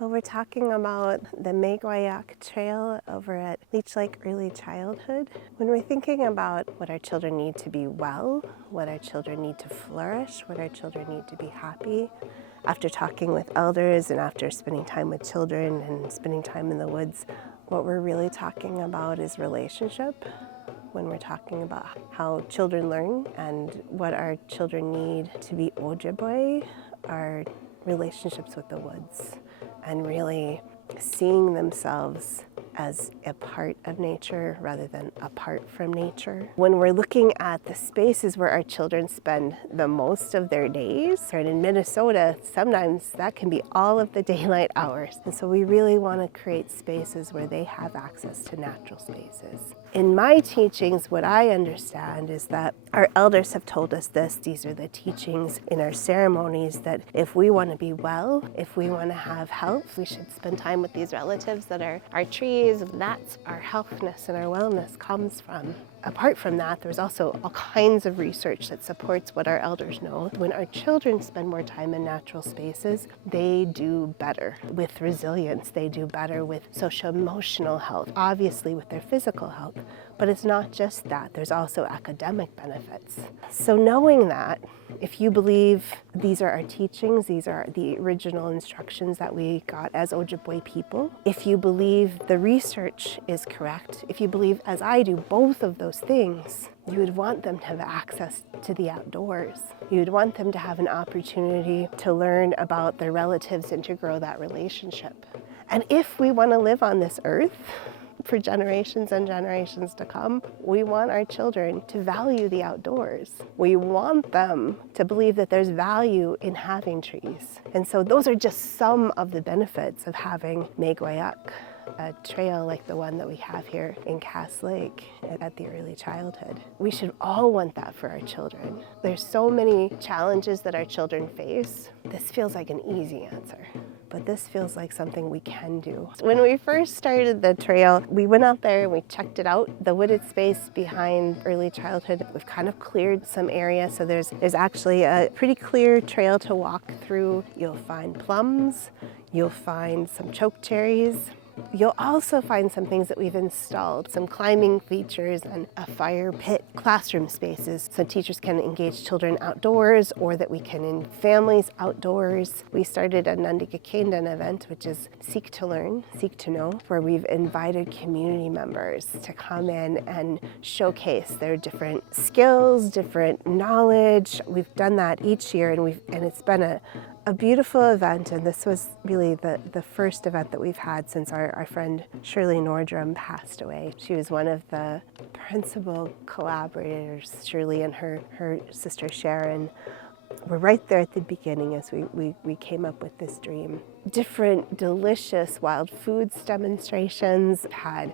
Well, we're talking about the Megwayaak Trail over at Leech Early Childhood. When we're thinking about what our children need to be well, what our children need to flourish, what our children need to be happy, after talking with elders and after spending time with children and spending time in the woods, what we're really talking about is relationship. When we're talking about how children learn and what our children need to be Ojibwe, are relationships with the woods and really seeing themselves as a part of nature rather than apart from nature. When we're looking at the spaces where our children spend the most of their days, and in Minnesota, sometimes that can be all of the daylight hours. And so we really want to create spaces where they have access to natural spaces. In my teachings, what I understand is that our elders have told us this, these are the teachings in our ceremonies, that if we want to be well, if we want to have health, we should spend time with these relatives that are our trees. That's our healthness and our wellness comes from. Apart from that, there's also all kinds of research that supports what our elders know. When our children spend more time in natural spaces, they do better with resilience. They do better with social-emotional health, obviously with their physical health. But it's not just that. There's also academic benefits. So knowing that, if you believe these are our teachings, these are the original instructions that we got as Ojibwe people, if you believe the research is correct, if you believe, as I do, both of those things, you would want them to have access to the outdoors. You would want them to have an opportunity to learn about their relatives and to grow that relationship. And if we want to live on this earth for generations and generations to come, we want our children to value the outdoors. We want them to believe that there's value in having trees. And so those are just some of the benefits of having Megwayaak, a trail like the one that we have here in Cass Lake at the early childhood. We should all want that for our children. There's so many challenges that our children face. This feels like an easy answer, but this feels like something we can do. When we first started the trail, we went out there and we checked it out. The wooded space behind early childhood, we've kind of cleared some area, so there's actually a pretty clear trail to walk through. You'll find plums, you'll find some chokecherries. You'll also find some things that we've installed, some climbing features and a fire pit, classroom spaces so teachers can engage children outdoors or that we can in families outdoors. We started a Nundigakendan event, which is Seek to Learn, Seek to Know, where we've invited community members to come in and showcase their different skills, different knowledge. We've done that each year and it's been a beautiful event, and this was really the first event that we've had since our friend Shirley Nordrum passed away. She was one of the principal collaborators. Shirley and her sister Sharon were right there at the beginning as we came up with this dream. Different delicious wild foods demonstrations, had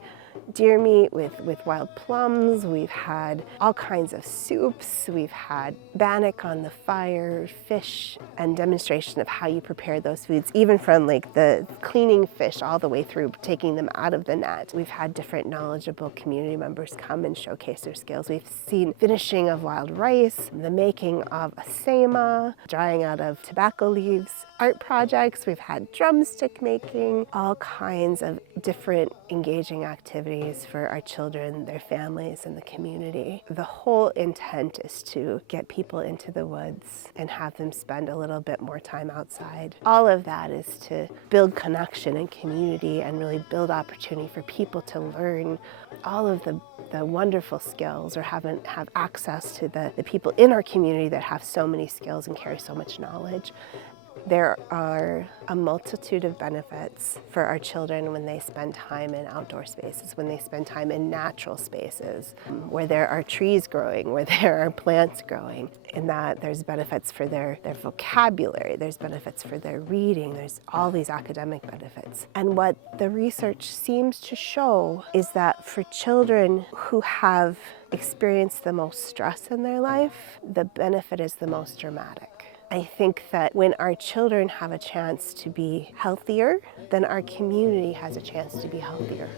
deer meat with wild plums, we've had all kinds of soups, we've had bannock on the fire, fish, and demonstration of how you prepare those foods, even from like the cleaning fish all the way through taking them out of the net. We've had different knowledgeable community members come and showcase their skills. We've seen finishing of wild rice, the making of a sema, drying out of tobacco leaves, art projects, we've had drumstick making, all kinds of different engaging activities for our children, their families, and the community. The whole intent is to get people into the woods and have them spend a little bit more time outside. All of that is to build connection and community and really build opportunity for people to learn all of the wonderful skills or have access to the people in our community that have so many skills and carry so much knowledge. There are a multitude of benefits for our children when they spend time in outdoor spaces, when they spend time in natural spaces, where there are trees growing, where there are plants growing, in that there's benefits for their vocabulary, there's benefits for their reading, there's all these academic benefits. And what the research seems to show is that for children who have experienced the most stress in their life, the benefit is the most dramatic. I think that when our children have a chance to be healthier, then our community has a chance to be healthier.